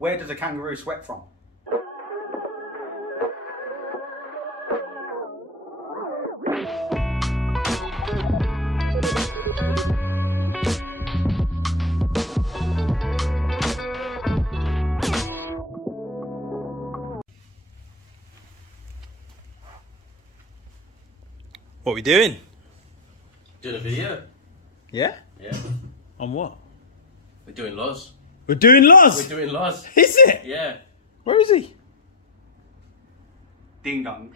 where does a kangaroo sweat from? What are we doing? Doing a video. Yeah? Yeah. On what? We're doing Loz. We're doing Loz! We're doing Loz. Is it? Yeah. Where is he? Ding dong.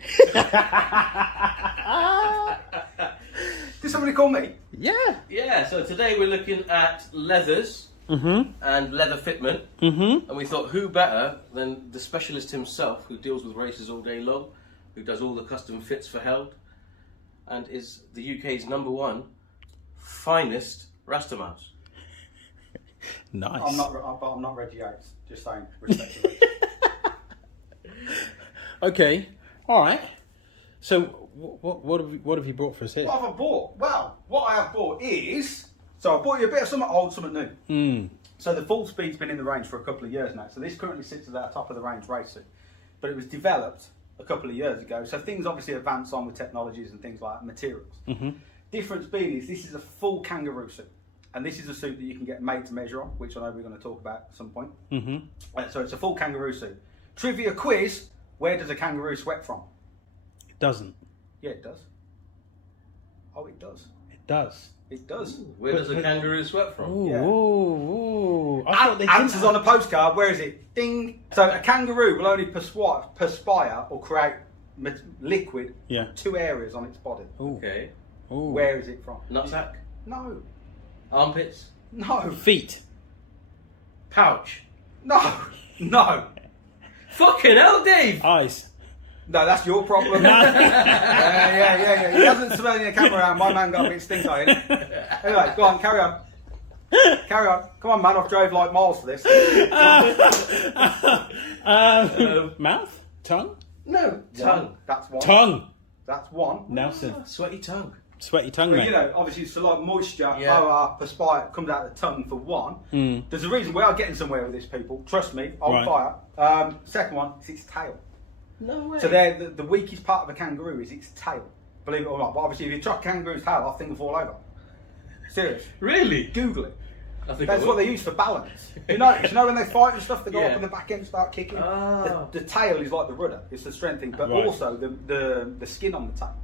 Did somebody call me? Yeah. Yeah, so today we're looking at leathers and leather fitment. And we thought, who better than the specialist himself, who deals with races all day long, who does all the custom fits for Held, and is the UK's #1 finest Rasta mouse. Nice. I'm not Reggie Yates. Just saying, respectively. Okay. All right. So, what have you brought for us here? What have I bought? Well, what I have bought is... So I bought you a bit of something old, something new. So the Full Speed's been in the range for a couple of years now. So this currently sits at the top of the range race suit. But it was developed a couple of years ago. So things obviously advance on with technologies and things like that, materials. Difference being is this is a full kangaroo suit. And this is a suit that you can get made to measure on, which I know we're going to talk about at some point. So it's a full kangaroo suit. Trivia quiz, where does a kangaroo sweat from? It doesn't. Yeah, it does. Oh, it does. It does. It does. Where does a kangaroo sweat from? Ooh, Yeah. ooh, ooh. I thought they Answers didn't. on a postcard. Where is it? Ding. So a kangaroo will only perspire or create liquid Yeah. from 2 areas on its body. Ooh. Okay. Ooh. Where is it from? Nutsack? No. Armpits? No. Feet. Pouch? No. No. Fucking hell, Dave! Eyes. No, that's your problem. Yeah. He hasn't surveyed the camera around. My man got a bit stink-eyed. Anyway, go on, carry on. Carry on. Come on, man. I've drove like miles for this. Mouth. Tongue. No. Tongue. That's one. Tongue. That's one. Nelson. Sweaty tongue. Sweaty tongue. But Mate. you know, obviously, it's a lot of moisture, Yeah. perspire comes out of the tongue for one. There's a reason we are getting somewhere with this, people. Trust me, on Right. fire. Second one is its tail. No way. So the weakest part of a kangaroo is its tail, believe it or not. But obviously, if you chop a kangaroo's tail off, things will fall over. Serious. Really? Google it. I think That's I what will. they use for balance. You know when they fight and stuff, they go Yeah. up and the back end start kicking. Oh. The tail is like the rudder. It's the strength thing, but Right. also the skin on the tail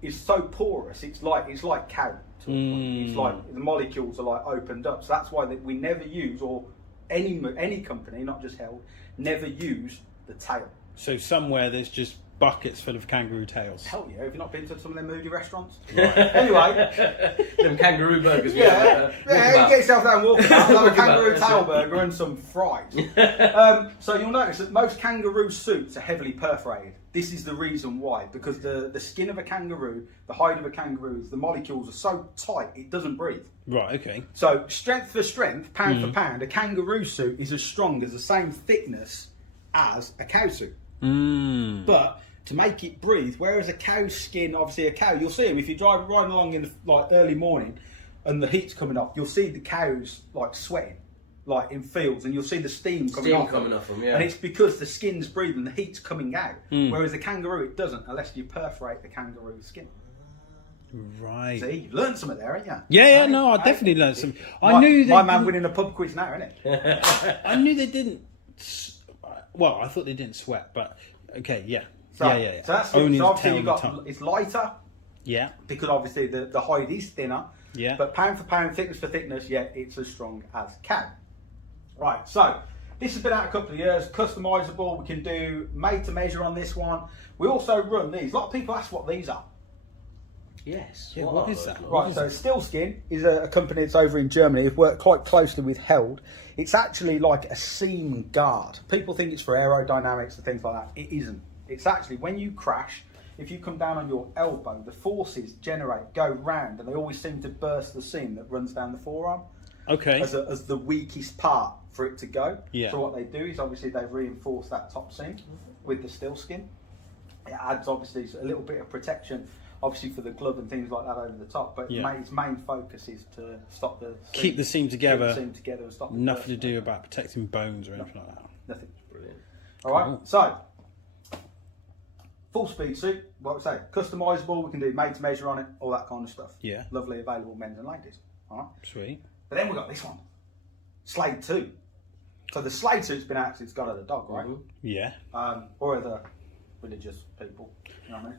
is so porous. It's like cow. To a point. It's like the molecules are like opened up. So that's why we never use, or any company, not just Held, never use the tail. So somewhere there's just buckets full of kangaroo tails. Hell yeah! Have you not been to some of them moody restaurants? Anyway, Them kangaroo burgers. yeah, get yourself down and walk about. Have a Walk about, kangaroo that's tail it. burger and some fries. So you'll notice that most kangaroo suits are heavily perforated. This is the reason why, because the skin of a kangaroo, the hide of a kangaroo, the molecules are so tight it doesn't breathe. Right. Okay. So strength for strength, pound for pound, a kangaroo suit is as strong as the same thickness as a cow suit. But to make it breathe, whereas a cow's skin, obviously a cow, you'll see them if you drive riding along in the early morning and the heat's coming off, you'll see the cows like sweating, like in fields, and you'll see the steam coming off them, yeah. And it's because the skin's breathing, the heat's coming out. Whereas the kangaroo, it doesn't, unless you perforate the kangaroo's skin. Right. See, you learned something there, ain't you? Yeah. No, I definitely learned some. I My- knew my they man didn't- winning a pub quiz now, isn't it? I knew they didn't. Well, I thought they didn't sweat, but okay, yeah. So, yeah. So that's Only it. So the obviously tail you've and the got tongue. it's lighter Yeah. because obviously the hide is thinner. Yeah. But pound for pound, thickness for thickness, yeah, it's as strong as cow. Right. So this has been out a couple of years. Customizable. We can do made to measure on this one. We also run these. A lot of people ask what these are. Yes. Yeah, what is that? Right, so Stillskin is a company that's over in Germany. They've worked quite closely with Held. It's actually like a seam guard. People think it's for aerodynamics and things like that. It isn't. It's actually, when you crash, if you come down on your elbow, the forces go round, and they always seem to burst the seam that runs down the forearm Okay. as the weakest part for it to go. Yeah. So what they do is obviously they reinforce that top seam with the Stillskin. It adds obviously a little bit of protection obviously for the glove and things like that over the top. But its main focus is to stop the keep the seam together. Keep the seam together and stop. Nothing to do about protecting bones or anything like that. Nothing. Brilliant. All right. So full speed suit. What we say? Customizable. We can do made to measure on it. All that kind of stuff. Yeah. Lovely, available men's and ladies. All right. Sweet. But then we got this one, Slade 2. So the Slade suit's been out since it's got out of the dog, right? Yeah. Or other religious people, you know what I mean?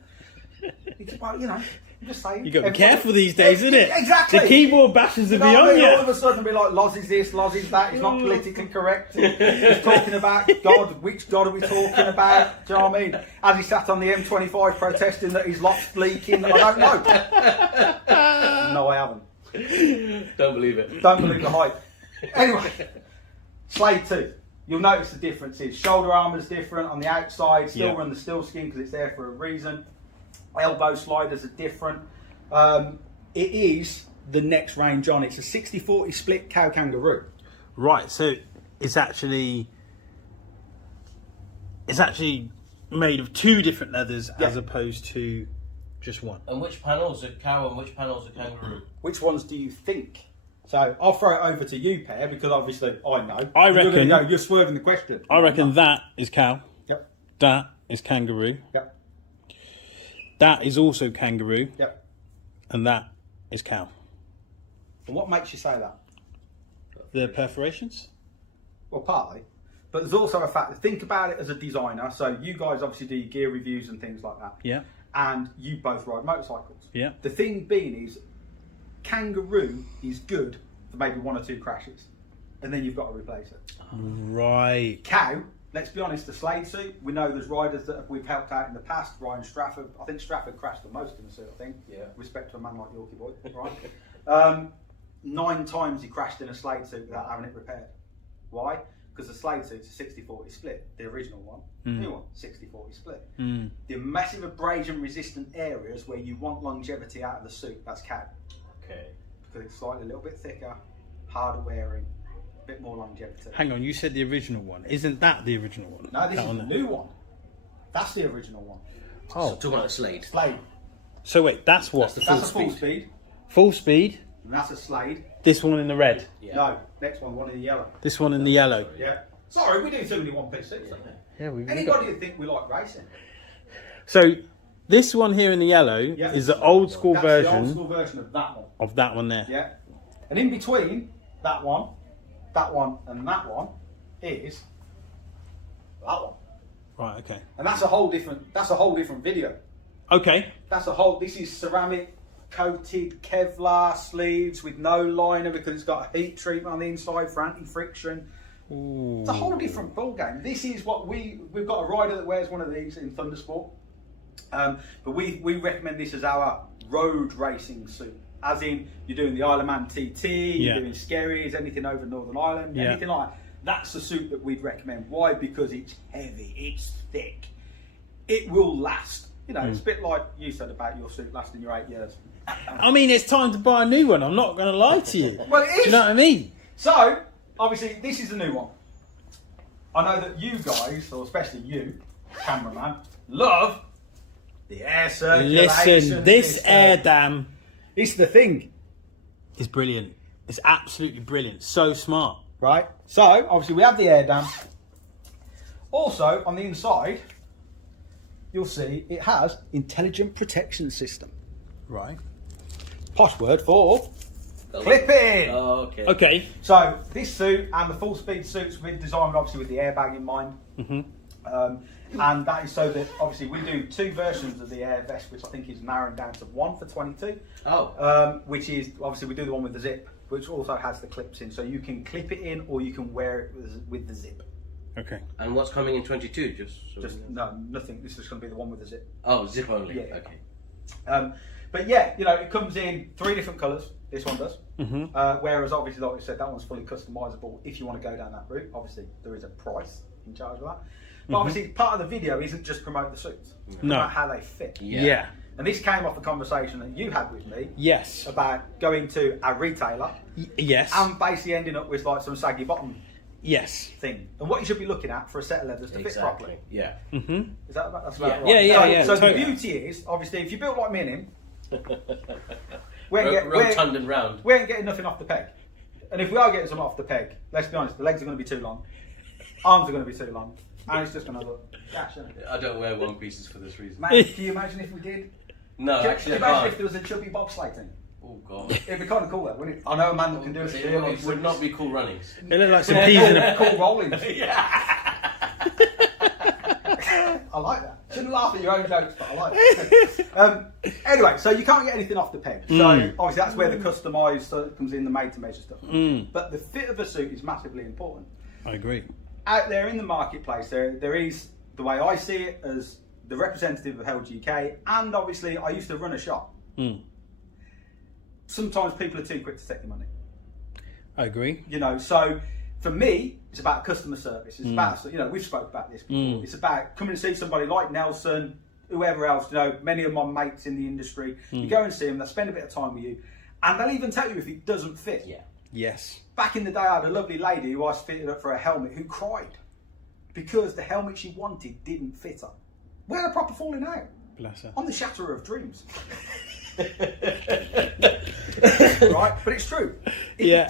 It's, well, you know, I'm just saying. You got to be careful these days, isn't it? Exactly. The keyboard bashers are beyond I mean? you. All of a sudden, be like, Loz is this, Loz is that. It's not politically correct. He's talking about God. Which God are we talking about? Do you know what I mean? As he sat on the M25 protesting that his loft's leaking, I don't know. No, I haven't. Don't believe it. Don't believe the hype. Anyway, Slade 2. You'll notice the differences. Shoulder armour's different on the outside. Still run the steel skin because it's there for a reason. Elbow sliders are different. It is the next range on. It's a 60-40 split cow kangaroo. Right. So it's actually made of two different leathers as opposed to just one. And which panels are cow and which panels are kangaroo? Which ones do you think? So I'll throw it over to you, Per, because obviously I know. I reckon you're swerving the question. I reckon that is cow. Yep. That is kangaroo. Yep. That is also kangaroo. Yep. And that is cow. And what makes you say that? The perforations? Well, partly. But there's also a fact, think about it as a designer. So you guys obviously do your gear reviews and things like that. Yeah. And you both ride motorcycles. Yeah. The thing being is, kangaroo is good for maybe 1 or 2 crashes. And then you've got to replace it. Right. Cow, let's be honest, the Slade suit, we know there's riders that we've helped out in the past. Ryan Strafford, I think Strafford crashed the most in the suit, I think. Yeah. Respect to a man like Yorkie Boy, right? 9 times he crashed in a Slade suit without having it repaired. Why? Because the Slade suit's a 60-40 split, the original one. New one, 60-40 split. The massive abrasion resistant areas where you want longevity out of the suit, that's cow. Okay. Because it's slightly a little bit thicker, harder wearing, a bit more longevity. Hang on, you said the original one. Isn't that the original one? No, this is the new one. That's the original one. Oh. So talking about a Slade. Slade. So wait, that's what? That's That's a full speed. Full speed. And that's a Slade. This one in the red. Yeah. No, next one in the yellow. This one in the yellow. Yeah. Sorry, we do too many one-piece suits, don't we? Yeah, we Anybody who think we like racing? So this one here in the yellow is the old school That's version the old school version of that one. of that one there. Yeah. And in between that one, and that one is that one. Right. Okay. And that's a whole different video. Okay. This is ceramic coated Kevlar sleeves with no liner because it's got a heat treatment on the inside for anti-friction. Ooh. It's a whole different ball game. This is what we've got a rider that wears one of these in Thundersport. But we recommend this as our road racing suit. As in, you're doing the Isle of Man TT, you're doing Skerries, anything over Northern Ireland, anything like that. That's the suit that we'd recommend. Why? Because it's heavy, it's thick, it will last. You know, it's a bit like you said about your suit lasting your 8 years. I mean, it's time to buy a new one. I'm not going to lie to you. Well, it is. Do you know what I mean? So, obviously, this is a new one. I know that you guys, or especially you, cameraman, love the air circulation. Listen, this air dam is the thing. is brilliant. It's absolutely brilliant. So smart. Right? So, obviously, we have the air dam. Also, on the inside, you'll see it has intelligent protection system. Right. Posh word for clipping. Oh, okay. Okay. So this suit and the full speed suits we've designed obviously with the airbag in mind. And that is so that obviously we do 2 versions of the air vest, which I think is narrowed down to 1 for 22. Oh. Which is obviously we do the one with the zip, which also has the clips in, so you can clip it in or you can wear it with the zip. Okay. And what's coming in 22? Just No, nothing. This is going to be the one with the zip. Oh, zip only. Yeah. Okay. But yeah, you know, it comes in 3 different colours. This one does. Whereas obviously, like I said, that one's fully customisable if you want to go down that route. Obviously, there is a price in charge of that. But obviously, part of the video isn't just promote the suits. It's about how they fit. Yeah. And this came off a conversation that you had with me. Yes. About going to a retailer. Yes. And basically ending up with like some saggy bottom Yes. thing. And what you should be looking at for a set of leathers to fit properly. Yeah. Mm-hmm. Is that that's about Yeah. right? Yeah. So Totally. the beauty is, obviously, if you built like me and him, Rotund and round. we ain't getting nothing off the peg. And if we are getting something off the peg, let's be honest, the legs are going to be too long, arms are going to be too long, and it's just going to look gash, isn't it? I don't wear one pieces for this reason. Man, can you imagine if we did? No, Can actually, you I imagine can't. if there was a chubby bobsleigh team? Oh god. It'd be kind of cool, though, wouldn't it? I know a man that can do a steer. It would not be cool runnings. They look like some peas in a... Cool rolling. Yeah. I like that. Shouldn't laugh at your own jokes, but I like it. Anyway, so you can't get anything off the peg. So obviously that's where the customised stuff comes in, the made-to-measure stuff. But the fit of a suit is massively important. I agree. Out there in the marketplace, there is, the way I see it, as the representative of Held UK, and obviously I used to run a shop. Sometimes people are too quick to take your money. I agree. You know, so for me, it's about customer service. It's about, you know, we've spoke about this before. It's about coming and see somebody like Nelson, whoever else, you know, many of my mates in the industry. You go and see them, they spend a bit of time with you, and they'll even tell you if it doesn't fit. Yeah. Yes. Back in the day, I had a lovely lady who I fitted up for a helmet who cried because the helmet she wanted didn't fit her. We had a proper falling out. Bless her. I'm the shatterer of dreams. Right, but it's true. If it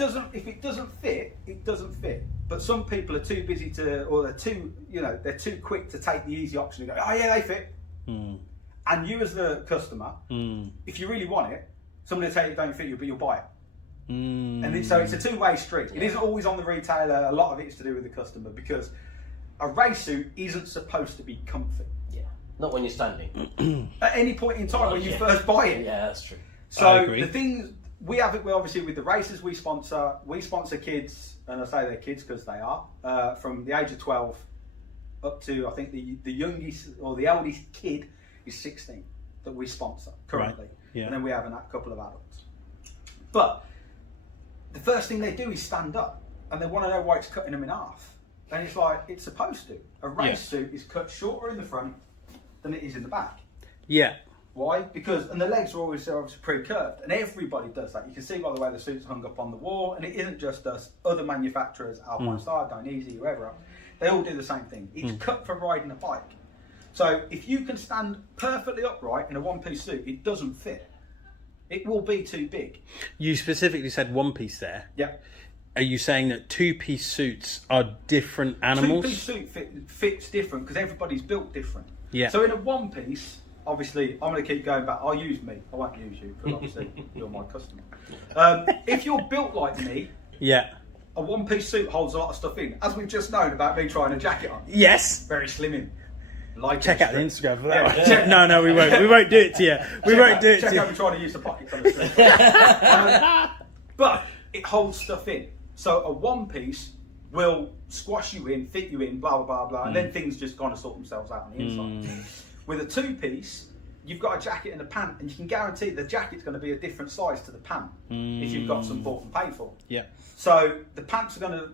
doesn't fit, it doesn't fit. But some people are too busy to, or they're too quick to take the easy option and go, oh yeah, they fit. And you as the customer, if you really want it, somebody will tell you it don't fit you, but you'll buy it. And so it's a two-way street. It isn't always on the retailer. A lot of it is to do with the customer, because a race suit isn't supposed to be comfy. Not when you're standing. At any point in time when you first buy it. Yeah, that's true. So the things we have it, obviously with the races we sponsor kids, and I say they're kids because they are, from the age of 12 up to, I think the youngest or the eldest kid is 16 that we sponsor currently. Right. Yeah. And then we have a couple of adults. But the first thing they do is stand up, and they want to know why it's cutting them in half. And it's like, it's supposed to. A race suit is cut shorter in the front than it is in the back. Yeah. Why? Because, and the legs are always obviously pre-curved, and everybody does that. You can see by the way the suit's hung up on the wall, and it isn't just us. Other manufacturers, Alpine Star, Dainese, whoever else, they all do the same thing. It's cut for riding a bike. So if you can stand perfectly upright in a one-piece suit, it doesn't fit. It will be too big. You specifically said one piece there. Yeah. Are you saying that two-piece suits are different animals? Two-piece suit fits different because everybody's built different. Yeah. So in a one-piece, obviously, I'm going to keep going back. I'll use me. I won't use you because obviously you're my customer. If you're built like me, a one-piece suit holds a lot of stuff in. As we've just known about me trying a jacket on. Yes. Very slimming. Like check out the Instagram for that one. No, we won't. We won't do it to you. We won't do it to you. Check out me trying to use the pockets on the street. But it holds stuff in. So a one-piece will squash you in, fit you in, blah, blah, blah, blah, and then things just kind of sort themselves out on the inside. With a two-piece, you've got a jacket and a pant, and you can guarantee the jacket's going to be a different size to the pant if you've got some bought and paid for. Yeah. So the pants are going to,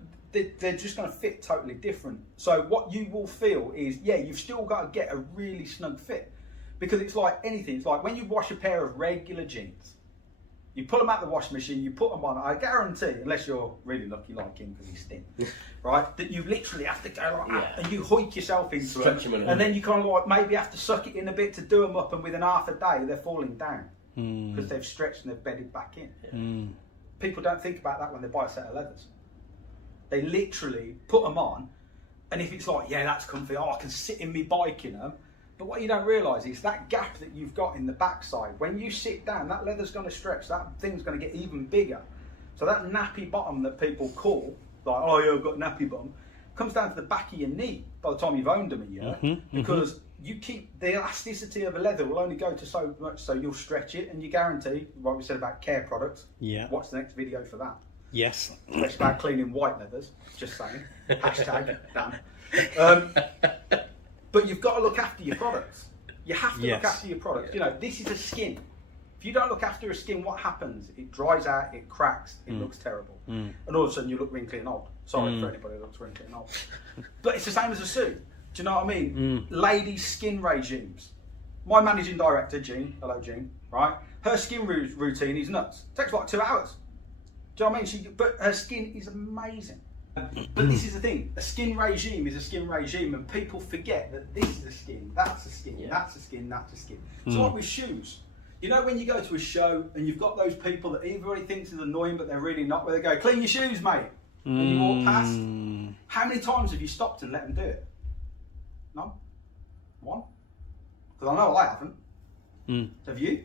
they're just going to fit totally different. So what you will feel is, you've still got to get a really snug fit, because it's like anything. It's like when you wash a pair of regular jeans, you pull them out the washing machine, you put them on. I guarantee, unless you're really lucky like him because he's thin, right, that you literally have to go like that and you hoik yourself into them, and then you kind of like maybe have to suck it in a bit to do them up, and within half a day they're falling down because they've stretched and they've bedded back in. People don't think about that when they buy a set of leathers. They literally put them on, and if it's like, that's comfy, I can sit in me bike in them. But what you don't realise is that gap that you've got in the backside, when you sit down, that leather's going to stretch, that thing's going to get even bigger. So that nappy bottom that people call, like, I've got nappy bottom, comes down to the back of your knee by the time you've owned them a year, because you keep, the elasticity of a leather will only go to so much, so you'll stretch it, and you guarantee, what we said about care products, watch the next video for that. Yes. Especially about cleaning white leathers, just saying. Hashtag, damn. But you've got to look after your products. You have to look after your products. You know, this is a skin. If you don't look after a skin, what happens? It dries out, it cracks, it looks terrible. And all of a sudden you look wrinkly and old. Sorry for anybody that looks wrinkly and old. But it's the same as a suit. Do you know what I mean? Ladies' skin regimes. My managing director, Jean, hello Jean, right? Her skin routine is nuts. It takes like 2 hours. Do you know what I mean? But her skin is amazing. But this is the thing, a skin regime is a skin regime, and people forget that this is a skin, that's a skin, that's a skin, that's a skin. So like with shoes, you know when you go to a show and you've got those people that everybody thinks is annoying but they're really not, where they go, clean your shoes mate, and you walk past, how many times have you stopped and let them do it? None? One? Because I know I haven't. Have you?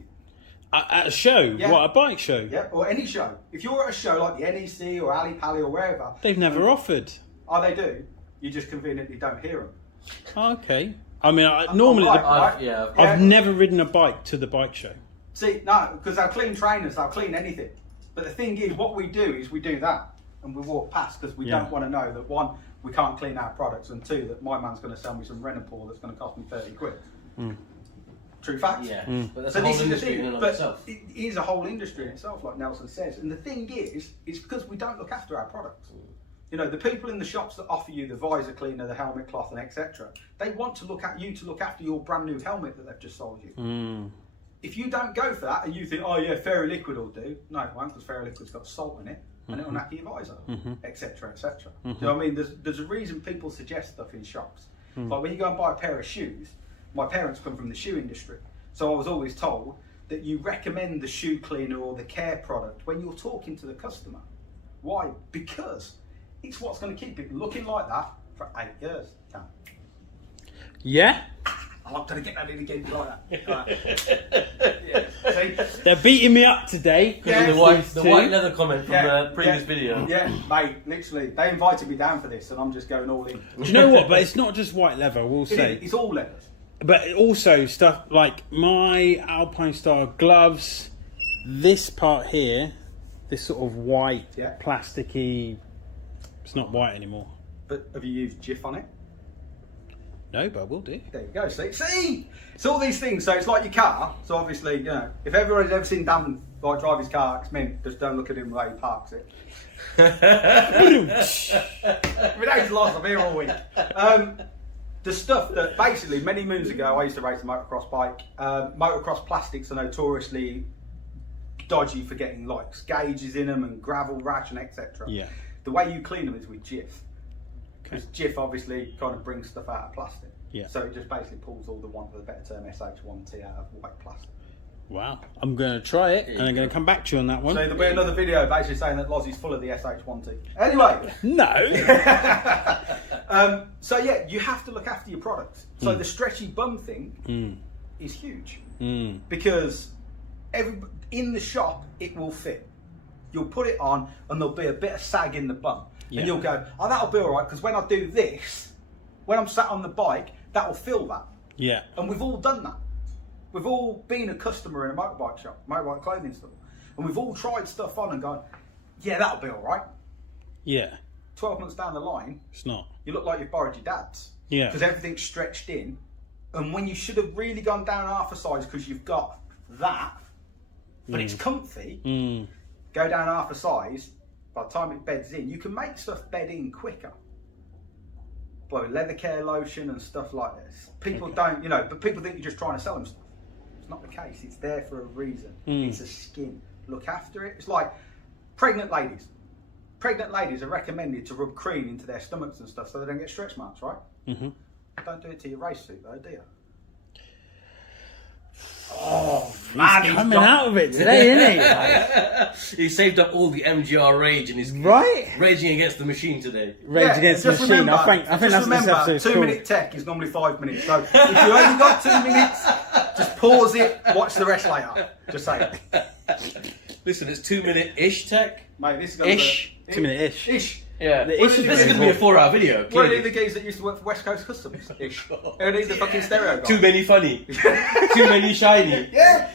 At a show? Yeah. What, a bike show? Yeah, or any show. If you're at a show like the NEC or Ali Pali or wherever. They've never offered. Oh, they do. You just conveniently don't hear them. Okay. I mean, normally I've never ridden a bike to the bike show. See, no, because they'll clean trainers, they'll clean anything. But the thing is, what we do is we do that and we walk past because we don't want to know that, one, we can't clean our products, and two, that my man's going to sell me some Renapol that's going to cost me 30 quid. True fact. Yeah, but that's so a whole this is the industry in thing. and of But itself. it is a whole industry in itself, like Nelson says. And the thing is, it's because we don't look after our products. You know, the people in the shops that offer you the visor cleaner, the helmet cloth, and etc., they want to look at you to look after your brand new helmet that they've just sold you. If you don't go for that and you think, oh yeah, Fairy Liquid will do, no, it won't, because Fairy Liquid's got salt in it and it'll knack your visor, etc., etc. Do you know what I mean? There's a reason people suggest stuff in shops. Like when you go and buy a pair of shoes, my parents come from the shoe industry, so I was always told that you recommend the shoe cleaner or the care product when you're talking to the customer. Why? Because it's what's going to keep it looking like that for 8 years. Yeah? I'm not going to get that in again like that. Yeah. See? They're beating me up today. Yeah. The white leather comment from the previous video. Yeah, mate, literally. They invited me down for this and I'm just going all in. Do you know what? But it's not just white leather, we'll say. It's all leathers. But also stuff like my Alpine style gloves, this part here, this sort of white, plasticky, it's not white anymore. But have you used Jif on it? No, but I will do. There you go, see? It's all these things, so it's like your car, so obviously, you know, if everybody's ever seen Dan like drive his car, it's meant just don't look at him the way he parks it. Without loss, I'm here all week. The stuff that basically many moons ago I used to race a motocross bike. Motocross plastics are notoriously dodgy for getting like gauges in them and gravel rash and etc. Yeah. The way you clean them is with Jif. Because Jif obviously kind of brings stuff out of plastic. Yeah. So it just basically pulls all the, one for the better term, SH1T out of white plastic. Wow. I'm going to try it and I'm going to come back to you on that one. So there'll be another video basically saying that Lozzie's full of the SH1T. Anyway. No. So yeah, you have to look after your products. So the stretchy bum thing is huge. Because in the shop, it will fit. You'll put it on and there'll be a bit of sag in the bum. And you'll go, oh, that'll be all right, because when I do this, when I'm sat on the bike, that will fill that. Yeah. And we've all done that. We've all been a customer in a motorbike shop, motorbike clothing store, and we've all tried stuff on and gone, yeah, that'll be all right. Yeah. 12 months down the line, it's not. You look like you've borrowed your dad's. Yeah. Because everything's stretched in, and when you should have really gone down half a size because you've got that, but it's comfy, go down half a size. By the time it beds in, you can make stuff bed in quicker. By leather care lotion and stuff like this. People don't, you know, but people think you're just trying to sell them stuff. It's not the case. It's there for a reason. It's a skin. Look after it. It's like pregnant ladies. Pregnant ladies are recommended to rub cream into their stomachs and stuff so they don't get stretch marks, right? Don't do it to your race suit though, do you? Oh man, he's coming out of it today, isn't he? He saved up all the MGR rage and he's raging against the machine today. Rage against the machine. Remember, I think that's this episode's 2 minute tech is normally 5 minutes. So if you only got 2 minutes, just pause it, watch the rest later. Just say it. Listen, it's 2 minute-ish tech. Mate, this is going to be 2 minute-ish. Ish. Yeah, this is going to be a 4-hour video. What are the guys that used to work for West Coast Customs? Ish. Who need the fucking stereo guy? Too many funny. Too many shiny. Yeah.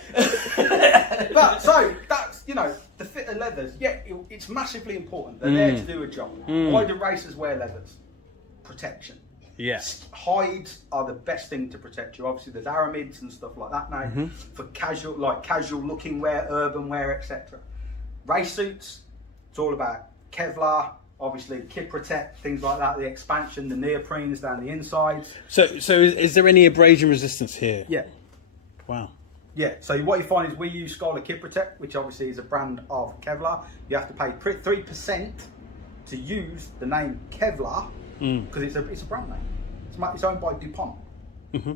But so that's, you know, the fit of leathers. Yeah, it's massively important. They're there to do a job. Why do racers wear leathers? Protection. Yes. Hides are the best thing to protect you. Obviously, there's aramids and stuff like that now for casual looking wear, urban wear, etc. Race suits, it's all about Kevlar. Obviously, Kid Protect, things like that, the expansion, the neoprenes down the inside. So is there any abrasion resistance here? Yeah. Wow. Yeah, so what you find is we use Scholar Kid Protect, which obviously is a brand of Kevlar. You have to pay 3% to use the name Kevlar because it's a brand name. It's owned by DuPont.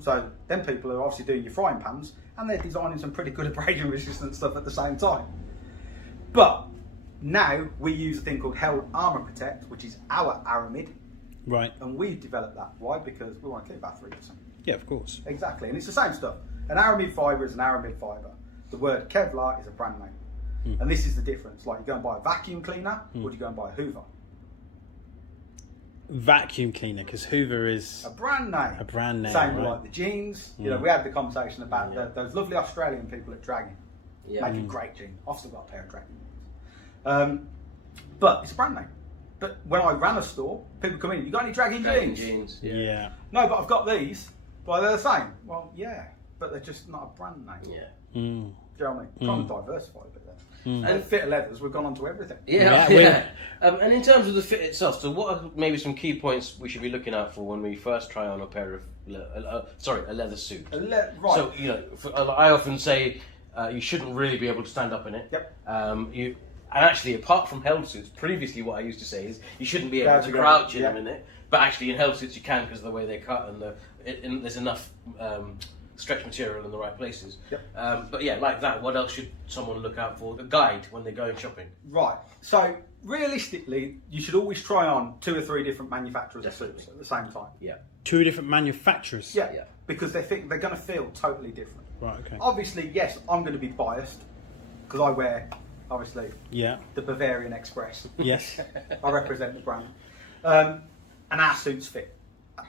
So them people are obviously doing your frying pans and they're designing some pretty good abrasion resistant stuff at the same time. But now we use a thing called Held Armour Protect, which is our aramid. Right. And we've developed that. Why? Because we want to keep that 3%. Yeah, of course. Exactly. And it's the same stuff. An aramid fibre is an aramid fibre. The word Kevlar is a brand name. And this is the difference. Like, you go and buy a vacuum cleaner or do you go and buy a Hoover? Vacuum cleaner, because Hoover is a brand name. A brand name. Same right? like the jeans. You know, we had the conversation about those lovely Australian people at Dragon making great jeans. I've still got a pair of Dragon. But it's a brand name. But when I ran a store, people come in, you got any Dragon jeans? Yeah. No, but I've got these. Well, they're the same. Well, yeah, but they're just not a brand name. Yeah. Do you know what I mean? Trying to diversify a bit there. And fit of leathers, we've gone on to everything. Yeah. And in terms of the fit itself, so what are maybe some key points we should be looking out for when we first try on a pair of a leather suit? Right. So, you know, I often say you shouldn't really be able to stand up in it. Yep. And actually, apart from held suits, previously what I used to say is you shouldn't be able to crouch in them in it. But actually, in held suits you can because of the way they cut and there's enough stretch material in the right places. Yep. But yeah, like that, what else should someone look out for? A guide when they're going shopping. Right. So realistically, you should always try on 2 or 3 different manufacturers of suits at the same time. Yeah. 2 different manufacturers. Yeah. Because they're going to feel totally different. Right. Okay. Obviously, yes, I'm going to be biased because I wear, obviously, the Bavarian Express. Yes. I represent the brand. And our suits fit.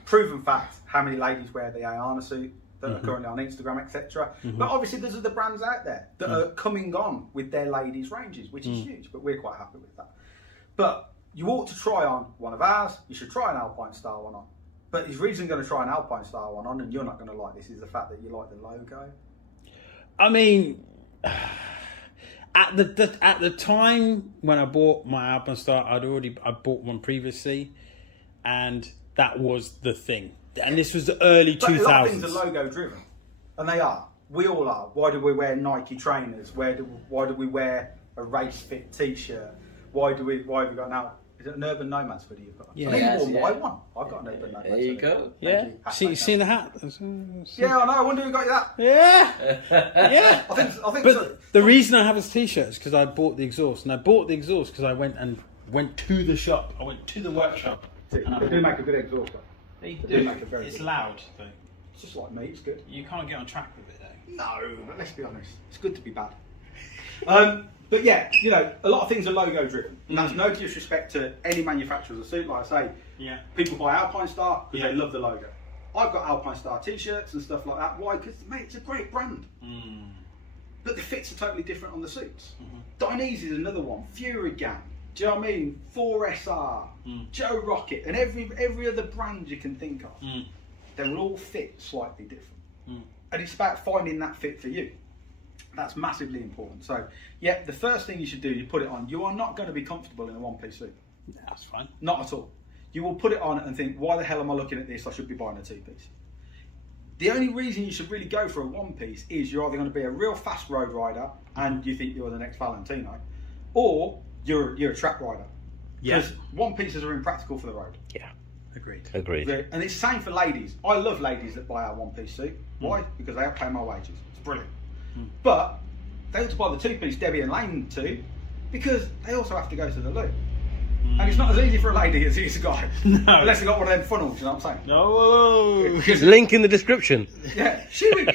Proven fact, how many ladies wear the Ayana suit that are currently on Instagram, etc. But obviously there's other brands out there that are coming on with their ladies ranges, which is huge, but we're quite happy with that. But you ought to try on one of ours. You should try an Alpine style one on. But the reason you're going to try an Alpine style one on and you're not going to like this is the fact that you like the logo. I mean, at the time when I bought my Alpine Star, I bought one previously, and that was the thing. And this was the early 2000s. A lot of things are logo driven, and they are. We all are. Why do we wear Nike trainers? Why do we wear a race fit T-shirt? Why have we got now? Is it an Urban Nomads hoodie you've got? Yeah. I think you wore my one. I've got an Urban Nomads hoodie. There you go. Yeah. Seen the hat? Yeah, I know. I wonder who got you that. Yeah. Yeah. I think but so. The reason I have this T-shirt is because I bought the exhaust, and I bought the exhaust because I went to the shop. I went to the workshop. They do make a good exhaust. They do make a very it's good. loud though. It's just like me. It's good. You can't get on track with it though. No, but let's be honest. It's good to be bad. But yeah, you know, a lot of things are logo driven. And that's no disrespect to any manufacturers of suit. Like I say, people buy Alpine Star because they love the logo. I've got Alpine Star t-shirts and stuff like that. Why? Because, mate, it's a great brand. But the fits are totally different on the suits. Dainese is another one. Fury Gang. Do you know what I mean? 4SR, Joe Rocket, and every other brand you can think of. They will all fit slightly different. And it's about finding that fit for you. That's massively important. So, yeah, the first thing you should do, you put it on. You are not going to be comfortable in a one-piece suit. That's fine. Not at all. You will put it on and think, why the hell am I looking at this? I should be buying a 2-piece. The only reason you should really go for a 1-piece is you're either going to be a real fast road rider and you think you're the next Valentino, or you're a track rider. Because 1-pieces are impractical for the road. Yeah. Agreed. And it's the same for ladies. I love ladies that buy our 1-piece suit. Why? Because they outpay my wages. It's brilliant. But they ought to buy the 2-piece Debbie and Lane too, because they also have to go to the loo. And it's not as easy for a lady as it is a guy. No. Unless they've got one of them funnels, you know what I'm saying? No. Link in the description. Yeah, shoot.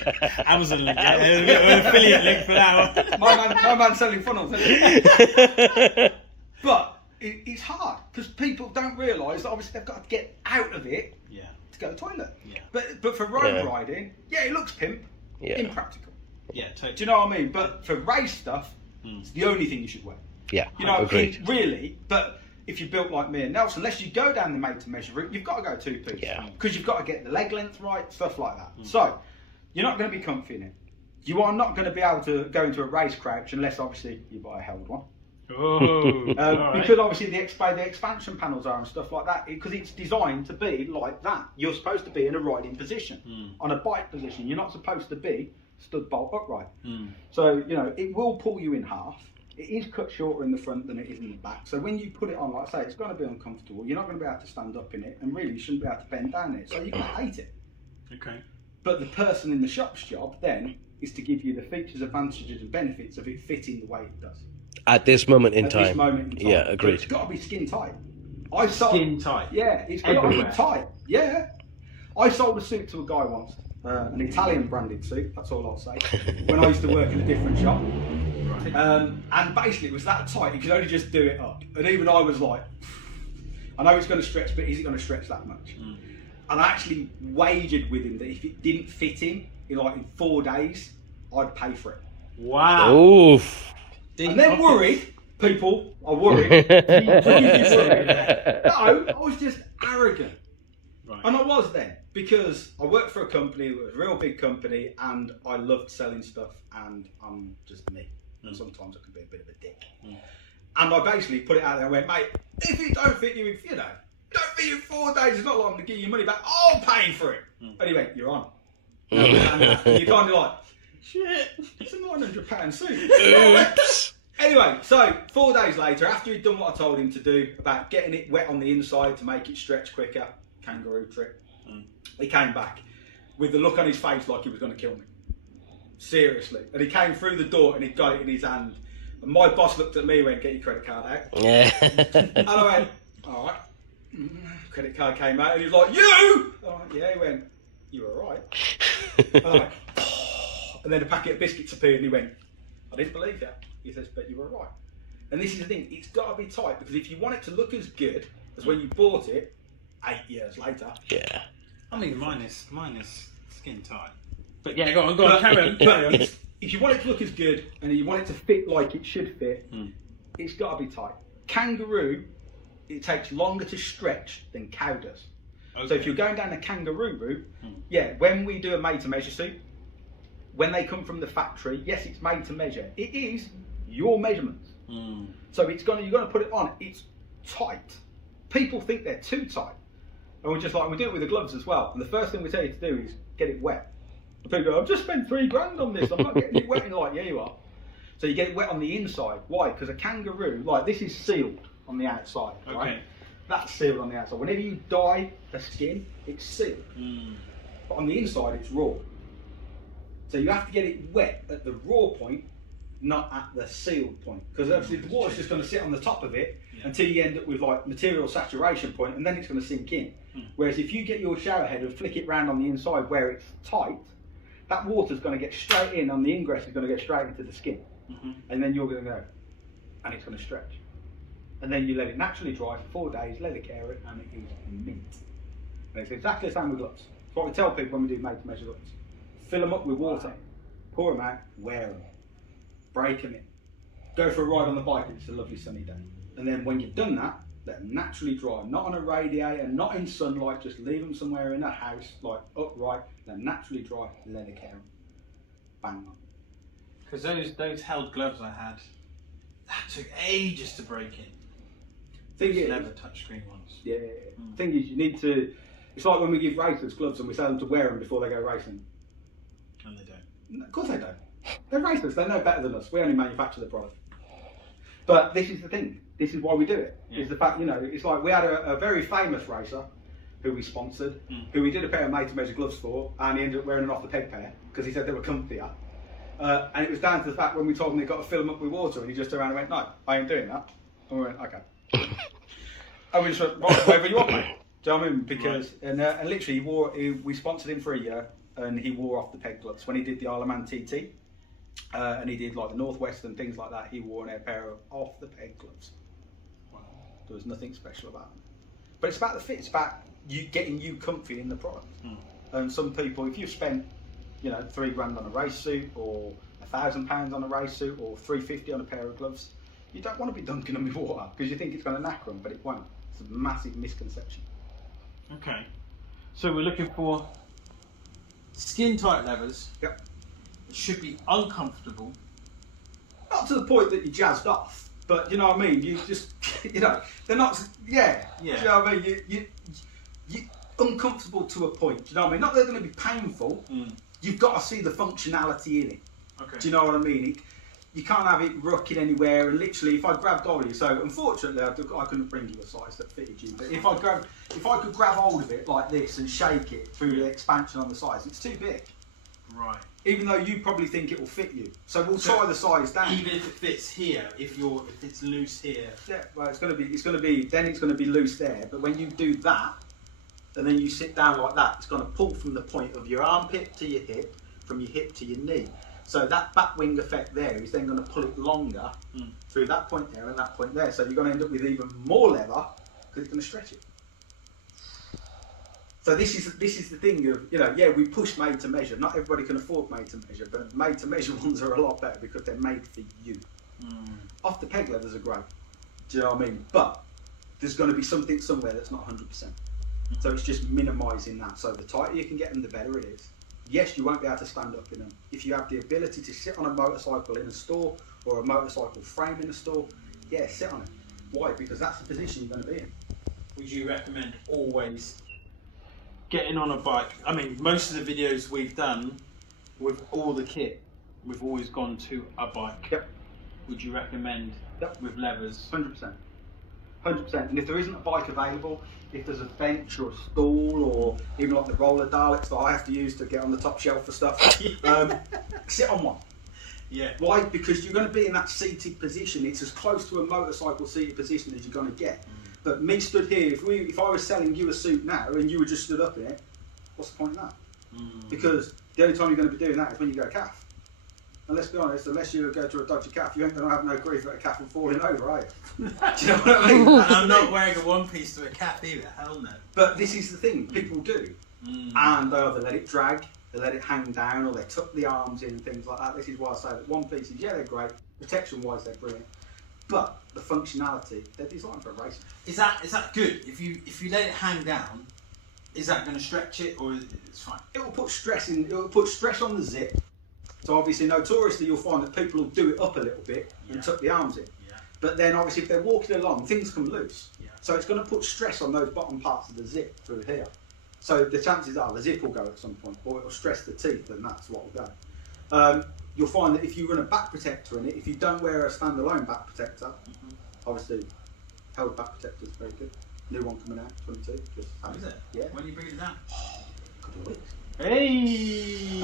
Amazon link. An affiliate link for that. My man selling funnels. Isn't it? But it's hard because people don't realise that obviously they've got to get out of it to go to the toilet. Yeah. But for road riding, it looks pimp. Impractical. Yeah, totally. Do you know what I mean? But for race stuff, it's the only thing you should wear. Yeah, you know, agreed. Really, but if you're built like me and Nelson, unless you go down the made-to-measure route, you've got to go 2-piece. Yeah. Because you've got to get the leg length right, stuff like that. So, you're not going to be comfy in it. You are not going to be able to go into a race crouch unless, obviously, you buy a held one. Because obviously the expansion panels are and stuff like that, because it's designed to be like that. You're supposed to be in a riding position, on a bike position. You're not supposed to be stood bolt upright. So, you know, it will pull you in half. it is cut shorter in the front than it is in the back. So when you put it on, like I say, it's going to be uncomfortable. You're not going to be able to stand up in it, and really you shouldn't be able to bend down in it. So you're going to hate it. Okay. But the person in the shop's job then is to give you the features, advantages, and benefits of it fitting the way it does. At this moment in time. This moment in time. Yeah, But agreed. it's got to be skin tight. Skin tight. Yeah, it's got to be tight. Yeah. I sold a suit to a guy once, an Italian branded suit, that's all I'll say, when I used to work in a different shop. Right. And basically it was that tight, you could only just do it up. And even I was like, I know it's going to stretch, but is it going to stretch that much? And I actually wagered with him that if it didn't fit him in 4 days, I'd pay for it. Wow. Oof. And then worried, people are worried. Really worried. No, I was just arrogant. Right. And I was then, because I worked for a company, it was a real big company, and I loved selling stuff, and I'm just me. And sometimes I can be a bit of a dick. And I basically put it out there and went, mate, if it don't fit you, don't fit you in 4 days, it's not like I'm going to give you money back, I'll pay for it. And he went, you're on. And you're kind of like, shit, it's a £900 suit. Anyway, so 4 days later, after he'd done what I told him to do about getting it wet on the inside to make it stretch quicker, Kangaroo trick, he came back with the look on his face like he was going to kill me. Seriously. And he came through the door and he got it in his hand. And my boss looked at me and went, get your credit card out. And I went, all right. Credit card came out and he was like, you! I went, yeah, he went, you were right. And I went, oh. And then a packet of biscuits appeared and he went, I didn't believe you. He says, but you were right. And this is the thing, it's got to be tight, because if you want it to look as good as when you bought it 8 years later. Yeah. I mean, mine is skin tight. But yeah, go on, carry on. If you want it to look as good and you want it to fit like it should fit, it's got to be tight. Kangaroo, it takes longer to stretch than Cow does. Okay. So if you're going down the Kangaroo route, yeah, when we do a made-to-measure suit, when they come from the factory, yes, it's made to measure. It is your measurements. So you're going to put it on. It's tight. People think they're too tight. And we do it with the gloves as well. And the first thing we tell you to do is get it wet. And people go, I've just spent £3,000 on this. I'm not getting it wet. And like, yeah, you are. So you get it wet on the inside. Why? Because a Kangaroo, this is sealed on the outside, right? That's sealed on the outside. Whenever you dye the skin, it's sealed. But on the inside, it's raw. So you have to get it wet at the raw point, not at the sealed point. Because obviously the water's just going to sit on the top of it until you end up with material saturation point, and then it's going to sink in. Whereas if you get your shower head and flick it round on the inside where it's tight, that water's going to get straight in, and the ingress is going to get straight into the skin. And then you're going to go, and it's going to stretch. And then you let it naturally dry for 4 days, leather care it, and it is mint. And it's exactly the same with gloves. It's what we tell people when we do made-to-measure gloves. Fill them up with water, pour them out, wear them, break them in. Go for a ride on the bike if it's a lovely sunny day. And then when you've done that, let them naturally dry, not on a radiator, not in sunlight, just leave them somewhere in a house, upright, let them naturally dry, leather care them. Bang on. Because those held gloves I had, that took ages to break in. Thing is, leather touchscreen ones. Yeah. Thing is, you need to. It's like when we give racers gloves and we tell them to wear them before they go racing. And they don't. Of course they don't. They're racers. They know better than us. We only manufacture the product. But this is the thing. This is why we do it. Is the fact, it's like we had a very famous racer who we sponsored, who we did a pair of made-to-measure gloves for, and he ended up wearing an off-the-peg pair because he said they were comfier. And it was down to the fact when we told him they've got to fill them up with water, and he just turned around and went, no, I ain't doing that. And we went, okay. And we just went, right, whatever you want, mate. Do you know what I mean? Because, and literally, we sponsored him for a year, and he wore off-the-peg gloves. When he did the Isle of Man TT, and he did the Northwest and things like that, he wore a pair of off-the-peg gloves. Wow. There was nothing special about them. But it's about the fit. It's about getting you comfy in the product. And some people, if you've spent, £3,000 on a race suit, or £1,000 on a race suit, or $350 on a pair of gloves, you don't want to be dunking them with water because you think it's going to knacker them, but it won't. It's a massive misconception. Okay. So we're looking for skin-tight leathers. Yep. It should be uncomfortable. Not to the point that you're jazzed off, but you know what I mean? You just, they're not, yeah. Do you know what I mean? You uncomfortable to a point, do you know what I mean? Not that they're going to be painful, you've got to see the functionality in it. Okay. Do you know what I mean? you can't have it rocking anywhere. And literally, if I grabbed hold of you, so unfortunately, I couldn't bring you a size that fitted you. But if I could grab hold of it like this and shake it through the expansion on the size, it's too big. Right. Even though you probably think it will fit you, so we'll try the size down. Even if it fits here, if it's loose here. Yeah, well, it's going to be loose there. But when you do that, and then you sit down like that, it's going to pull from the point of your armpit to your hip, from your hip to your knee. So that back wing effect there is then going to pull it longer through that point there and that point there. So you're going to end up with even more leather because it's going to stretch it. So this is the thing of, yeah, we push made to measure. Not everybody can afford made to measure, but made to measure ones are a lot better because they're made for you. Off the peg leathers are great. Do you know what I mean? But there's going to be something somewhere that's not 100%. So it's just minimising that. So the tighter you can get them, the better it is. Yes, you won't be able to stand up in them. If you have the ability to sit on a motorcycle in a store or a motorcycle frame in a store, yeah, sit on it. Why? Because that's the position you're going to be in. Would you recommend always getting on a bike? I mean, most of the videos we've done with all the kit, we've always gone to a bike. Yep. Would you recommend with leathers? 100%. 100%. And if there isn't a bike available, if there's a bench or a stool or even like the roller Daleks that I have to use to get on the top shelf for stuff, sit on one. Yeah. Why? Because you're going to be in that seated position. It's as close to a motorcycle seated position as you're going to get. But me stood here, if I was selling you a suit now and you were just stood up in it, what's the point of that? Because the only time you're going to be doing that is when you go calf. And let's be honest, unless you go to a dodgy calf, you ain't going to have no grief at a calf and falling over, are you? Do you know what I mean? And I'm not wearing a one piece to a calf either, hell no. But this is the thing, people do. And they either let it drag, they let it hang down, or they tuck the arms in and things like that. This is why I say that one pieces, yeah, they're great. Protection wise, they're brilliant. But the functionality, they're designed for racing. Is that good? If you let it hang down, is that going to stretch it, or it's fine? It will put stress in. It will put stress on the zip. So obviously, notoriously, you'll find that people will do it up a little bit and tuck the arms in. Yeah. But then, obviously, if they're walking along, things come loose. Yeah. So it's going to put stress on those bottom parts of the zip through here. So the chances are the zip will go at some point, or it will stress the teeth, and that's what will go. You'll find that if you run a back protector in it, if you don't wear a standalone back protector, obviously, held back protector is very good. New one coming out, 22. Just is it? Yeah. When are you bringing it down? A couple of weeks. Hey!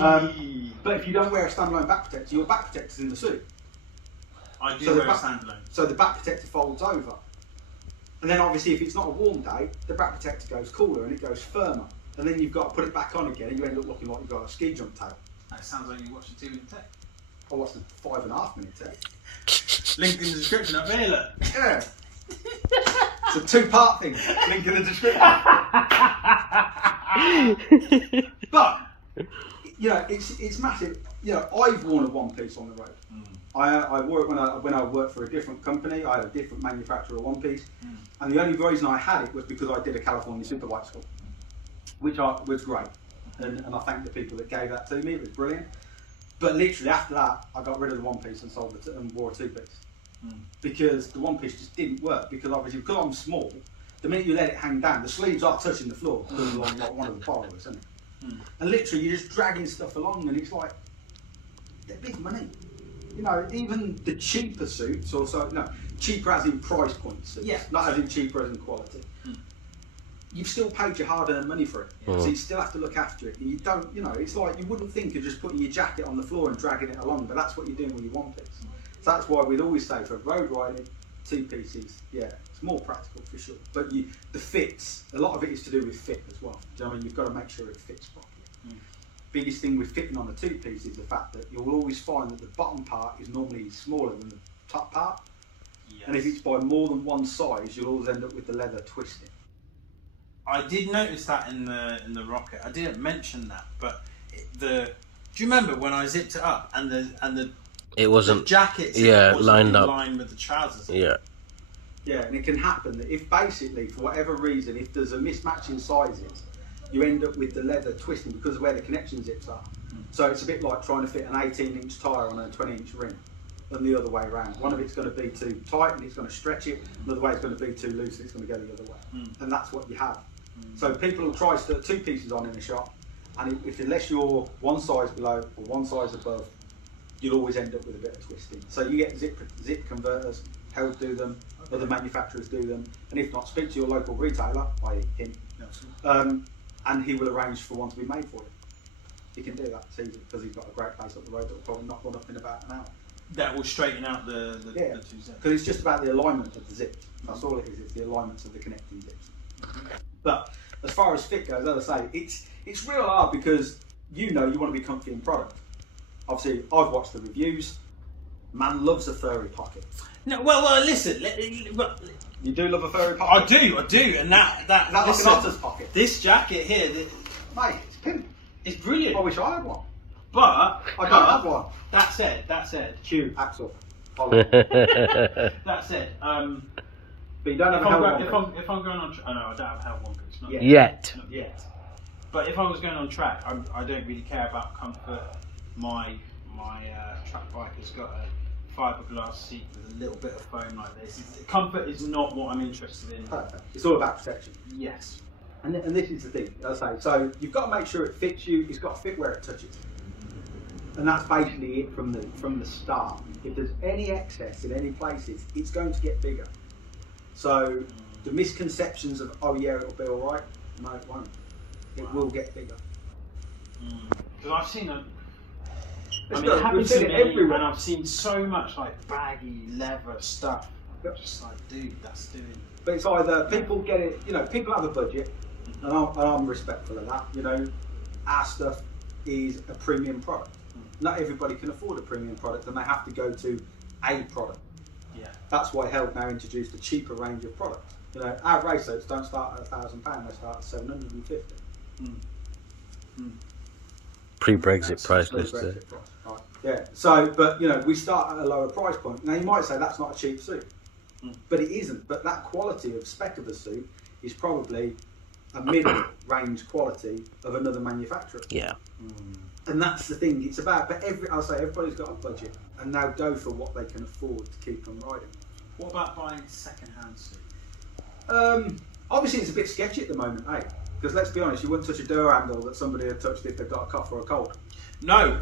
But if you don't wear a standalone back protector, your back protector's in the suit. I do wear a standalone. So the back protector folds over. And then obviously if it's not a warm day, the back protector goes cooler and it goes firmer. And then you've got to put it back on again and you end up looking like you've got a ski jump tail. That sounds like you watched a 2-minute tech. I watched a 5.5 minute tech. Link in the description up here, look. Yeah. It's a 2-part thing. Link in the description. But it's massive. I've worn a one piece on the road. I wore it when I worked for a different company. I had a different manufacturer one piece, and the only reason I had it was because I did a California Superbike school, which was great, and I thank the people that gave that to me. It was brilliant. But literally after that, I got rid of the one piece and sold it and wore a 2-piece because the one piece just didn't work. Because obviously, because I'm small, the minute you let it hang down, the sleeves are touching the floor, like one of the borrowers, isn't it? And literally, you're just dragging stuff along, and it's like they're big money. Even the cheaper suits, cheaper as in price point suits, not as in cheaper as in quality. You've still paid your hard-earned money for it, so you still have to look after it. And you don't, it's like you wouldn't think of just putting your jacket on the floor and dragging it along, but that's what you're doing with your one piece. So that's why we'd always say for road riding, 2 pieces, it's more practical for sure. But the fits, a lot of it is to do with fit as well. Do you know what I mean? You've got to make sure it fits properly. Biggest thing with fitting on a 2-piece is the fact that you'll always find that the bottom part is normally smaller than the top part. And if it's by more than one size, you'll always end up with the leather twisting. I did notice that in the rocket. I didn't mention that, but do you remember when I zipped it up and the it wasn't the jacket wasn't lined in up line with the trousers? Yeah, and it can happen that if basically for whatever reason, if there's a mismatch in sizes, you end up with the leather twisting because of where the connection zips are. So it's a bit like trying to fit an 18-inch tyre on a 20-inch rim, and the other way around. One of it's going to be too tight and it's going to stretch it, another way it's going to be too loose and it's going to go the other way. And that's what you have. So people will try 2 pieces on in a shop, and unless you're one size below or one size above, you'll always end up with a bit of twisting. So you get zip converters, Held do them, other manufacturers do them, and if not, speak to your local retailer, i.e. him, and he will arrange for one to be made for you. He can do that, it's easy, because he's got a great place up the road that will probably knock one up in about an hour. That will straighten out the two zips. Because it's just about the alignment of the zips. That's all it is. It's the alignments of the connecting zips. But as far as fit goes, as I say, it's real hard because you want to be comfy in product. Obviously, I've watched the reviews. Man loves a furry pocket. No, well, listen. You do love a furry pocket. I do, and that like an otter's pocket. This jacket here, mate, it's pimp. It's brilliant. I wish I had one. But I don't have one. That said, Cue, Axel. That said, but you don't have a hell one. If I'm going on, I don't have a hell one. Not Yet. Not yet. But if I was going on track, I don't really care about comfort. My track bike has got a fiberglass seat with a little bit of foam like this. Comfort is not what I'm interested in. Perfect. It's all about protection. Yes. And this is the thing, as I say. So you've got to make sure it fits you. It's got to fit where it touches. And that's basically it from the start. If there's any excess in any places, it's going to get bigger. So the misconceptions of, oh yeah, it'll be all right. No, it won't. It will get bigger. Because I've seen it happens to me everywhere. And I've seen so much like baggy leather stuff. Just like, dude, that's doing. But it's either people get it. People have a budget, and I'm respectful of that. Our stuff is a premium product. Not everybody can afford a premium product, and they have to go to a product. Yeah. That's why Held now introduced a cheaper range of products. Our race suits don't start at £1,000; they start at £750. Pre-Brexit price list. Right. Yeah. So, but we start at a lower price point. Now you might say that's not a cheap suit, but it isn't. But that quality of spec of a suit is probably a mid-range quality of another manufacturer. Yeah. And that's the thing. It's about. But I'll say everybody's got a budget, and now go for what they can afford to keep them riding. What about buying a second-hand suit? Obviously, it's a bit sketchy at the moment, eh? Because let's be honest, you wouldn't touch a door handle that somebody had touched if they've got a cough or a cold. No.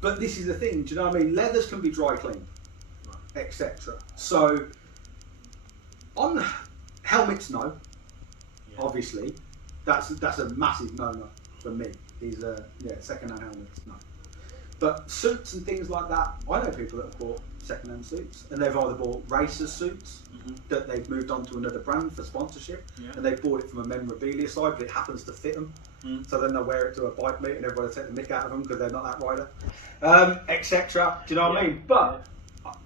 But this is the thing. Do you know what I mean? Leathers can be dry cleaned, etc. So on helmets, no. Yeah. Obviously, that's a massive no for me. These second-hand helmets, no. But suits and things like that, I know people that have bought second-hand suits, and they've either bought racer suits that they've moved on to another brand for sponsorship, and they've bought it from a memorabilia side, but it happens to fit them. So then they'll wear it to a bike meet, and everybody will take the mick out of them because they're not that rider, etc. Do you know what I mean? But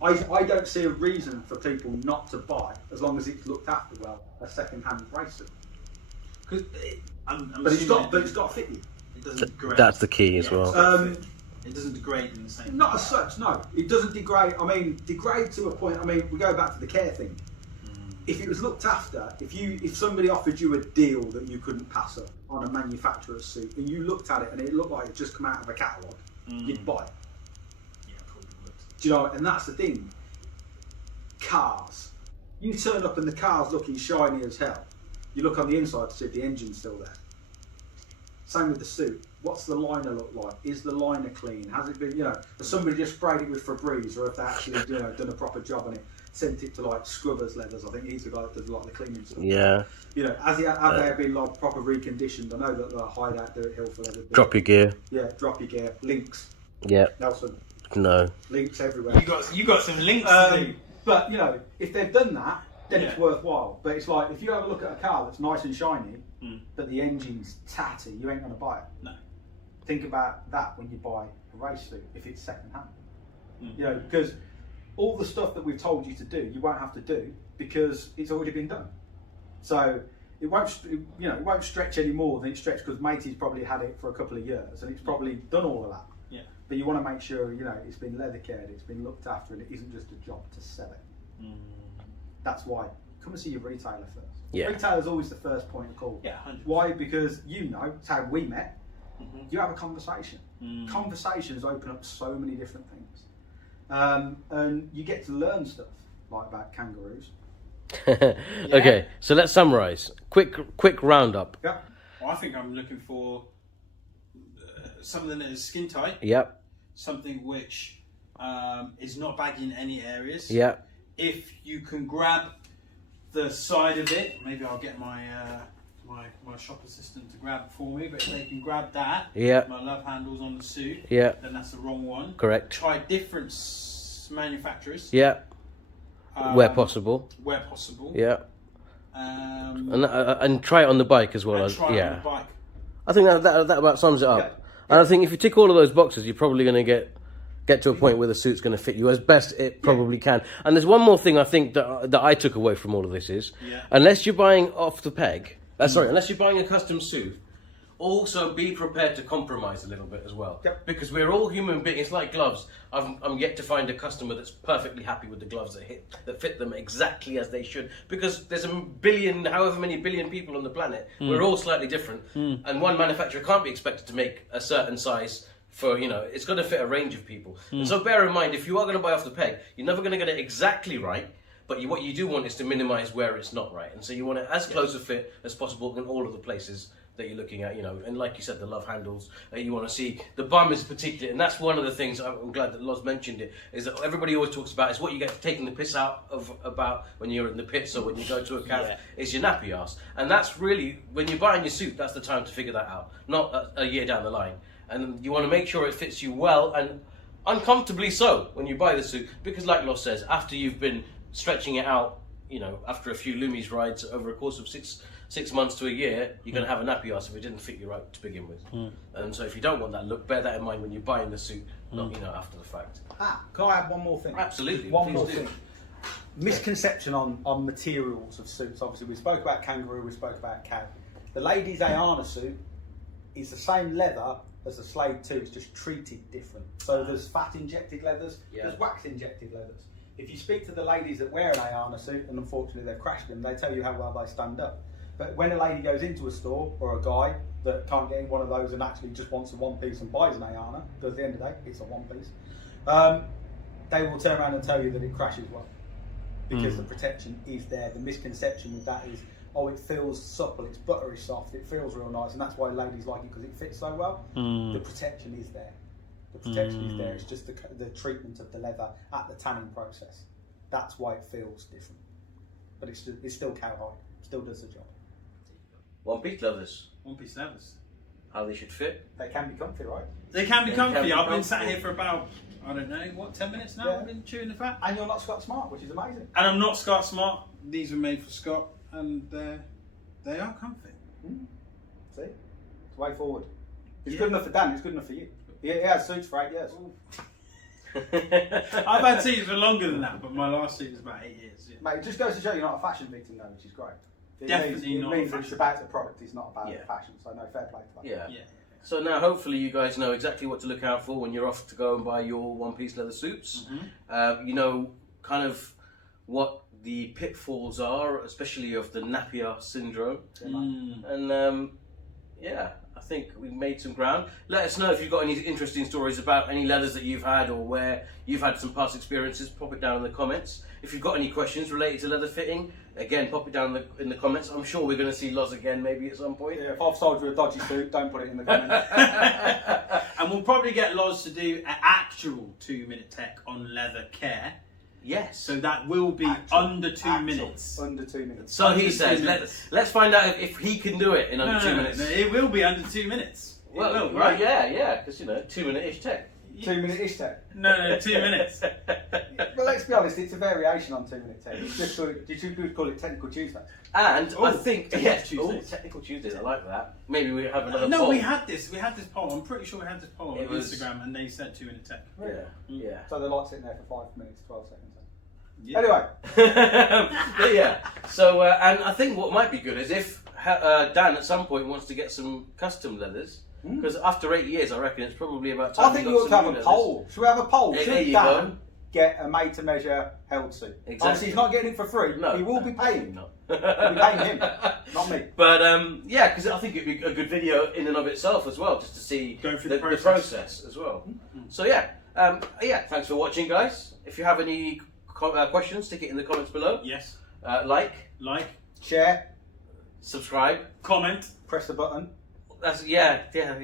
I don't see a reason for people not to buy, as long as it's looked after well, a second-hand race suit. But it's got to fit you. It doesn't degrade. That's the key as well. It doesn't degrade in the same. Not as such, no. It doesn't degrade. I mean, degrade to a point. I mean, we go back to the care thing. If it was looked after, if somebody offered you a deal that you couldn't pass up on a manufacturer's suit, and you looked at it and it looked like it just come out of a catalogue, you'd buy it. Yeah, probably would. Do you know? And that's the thing. Cars. You turn up and the car's looking shiny as hell. You look on the inside to see if the engine's still there. Same with the suit. What's the liner look like? Is the liner clean? Has it been, has somebody just sprayed it with Febreze, or have they actually, done a proper job on it? Sent it to like Scrubbers Leathers. I think he's the guy that does a lot of the cleaning stuff. Yeah. Have they been like proper reconditioned? I know that the Hideout do it, Hill for Leather. Drop your gear. Yeah, drop your gear. Links. Yeah. Nelson. No. Links everywhere. You got some links. But if they've done that, then it's worthwhile. But it's like if you have a look at a car that's nice and shiny, but the engine's tatty, you ain't gonna buy it. No. Think about that when you buy a race suit if it's second hand. Because all the stuff that we've told you to do, you won't have to do because it's already been done. So it won't stretch any more than it stretched because Matey's probably had it for a couple of years and it's probably done all of that. Yeah. But you want to make sure it's been leather cared, it's been looked after, and it isn't just a job to sell it. That's why come and see your retailer first. Yeah. Retailer's always the first point of call. Yeah. 100%. Why? Because it's how we met. You have a conversation. Conversations open up so many different things, and you get to learn stuff like about kangaroos. Okay, so let's summarise. Quick roundup. Yeah. Well, I think I'm looking for something that is skin tight. Yep. Something which It's not baggy in any areas. Yeah. If you can grab the side of it, maybe I'll get my my shop assistant to grab it for me. But if they can grab that, Yeah. my love handles on the suit, Yeah. then that's the wrong one. Correct. Try different manufacturers. Yeah. Where possible. Where possible. Yeah. And And try it on the bike as well. try it Yeah. on the bike. I think that about sums it up. Yeah. And I think if you tick all of those boxes, you're probably going to get to a point where the suit's going to fit you as best it probably can. And there's one more thing I think that I took away from all of this is, unless you're buying off the peg, unless you're buying a custom suit, also be prepared to compromise a little bit as well. Yep. Because we're all human beings. It's like gloves. I'm yet to find a customer that's perfectly happy with the gloves that fit them exactly as they should. Because there's however many billion people on the planet. We're all slightly different, and one manufacturer can't be expected to make a certain size. For it's got to fit a range of people. And so bear in mind, if you are going to buy off the peg, you're never going to get it exactly right. But what you do want is to minimise where it's not right, and so you want it as close a fit as possible in all of the places that you're looking at. And like you said, the love handles you want to see. The bum is particular, and that's one of the things I'm glad that Loz mentioned it. Is that everybody always talks about is what you get taking the piss out of about when you're in the pits or when you go to a calf is your nappy ass, and that's really when you're buying your suit. That's the time to figure that out, not a year down the line. And you want to make sure it fits you well and uncomfortably so when you buy the suit, because like Loz says, after you've been stretching it out, after a few Loomies rides over a course of six months to a year, you're going to have a nappy ass if it didn't fit you right to begin with. And so if you don't want that look, bear that in mind when you're buying the suit, not after the fact. Can I add one more thing? Absolutely. One more please do. thing. Misconception on materials of suits. Obviously, we spoke about Kangaroo, we spoke about Cowl. The ladies' Ayana suit is the same leather as the Slade 2, it's just treated different. So there's fat injected leathers, there's wax injected leathers. If you speak to the ladies that wear an Ayana suit, and unfortunately they've crashed them, they tell you how well they stand up. But when a lady goes into a store, or a guy that can't get in one of those and actually just wants a one piece and buys an Ayana, because at the end of the day, it's a one piece, they will turn around and tell you that it crashes well. Because the protection is there. The misconception with that is, it feels supple, it's buttery soft, it feels real nice, and that's why ladies like it, because it fits so well. The protection is there. The protection is there. It's just the treatment of the leather at the tanning process. That's why it feels different. But it's still cowhide. Still does the job. One piece leathers. One piece leathers. How they should fit. They can be comfy, right? They can be comfy. be I've been comfortable. sat here for about 10 minutes now. Yeah. I've been chewing the fat. And you're not Scott Smart, which is amazing. And I'm not Scott Smart. These were made for Scott, and they are comfy. See? It's the way forward. It's good enough for Dan, it's good enough for you. He has suits for 8 years. I've had suits for longer than that, but my last suit was about 8 years. Yeah. Mate, it just goes to show you're not a fashion victim though, which is great. Definitely it not means a it's fashion about the product, it's not about Yeah. the fashion. So no, fair play to that. Yeah. Yeah. So now hopefully you guys know exactly what to look out for when you're off to go and buy your one-piece leather suits. You know kind of what the pitfalls are, especially of the nappy syndrome. And I think we've made some ground. Let us know if you've got any interesting stories about any leathers that you've had or where you've had some past experiences. Pop it down in the comments. If you've got any questions related to leather fitting, again, pop it down in the comments. I'm sure we're going to see Loz again maybe at some point. Yeah, if I've sold you a dodgy suit, don't put it in the comments. And we'll probably get Loz to do an actual 2-minute tech on leather care. Yes. So that will be under 2 minutes. Under 2 minutes. So he Under says, 2 minutes. let's find out if he can do it in under 2 minutes. No, it will be under 2 minutes. Well, it will, right? yeah, because 2-minute-ish tech. 2 minute ish tech. No, 2 minutes. Well, let's be honest, it's a variation on 2 minute tech. It's just you could call it Technical Tuesdays. And I Ooh, think Technical Tuesdays. Technical Tuesdays. I like that. Maybe we have another. No, poll. we had this poll. I'm pretty sure we had this poll on It was- Instagram, and they said 2 minute tech. Yeah. So they're like sitting there for 5 minutes, 12 seconds. Yeah. Anyway, But yeah. So and I think what might be good is if Dan at some point wants to get some custom leathers. Because after 8 years, I reckon it's probably about time. I think you ought to have a poll. Should we have a poll? There Should you Dan go. get a made-to-measure held suit? Exactly. Obviously, he's not getting it for free. No, he will be paying. No. He'll be paying him, not me. But yeah, because I think it'd be a good video in and of itself as well, just to see Go through the the process. process as well. So yeah, thanks for watching, guys. If you have any questions, stick it in the comments below. Yes. Like, Share, subscribe, comment, press the button. that's all that Press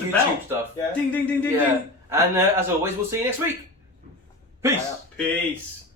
the YouTube bell. stuff. Yeah. ding, ding, ding, ding, Yeah, ding. and as always, we'll see you next week. Peace. Peace.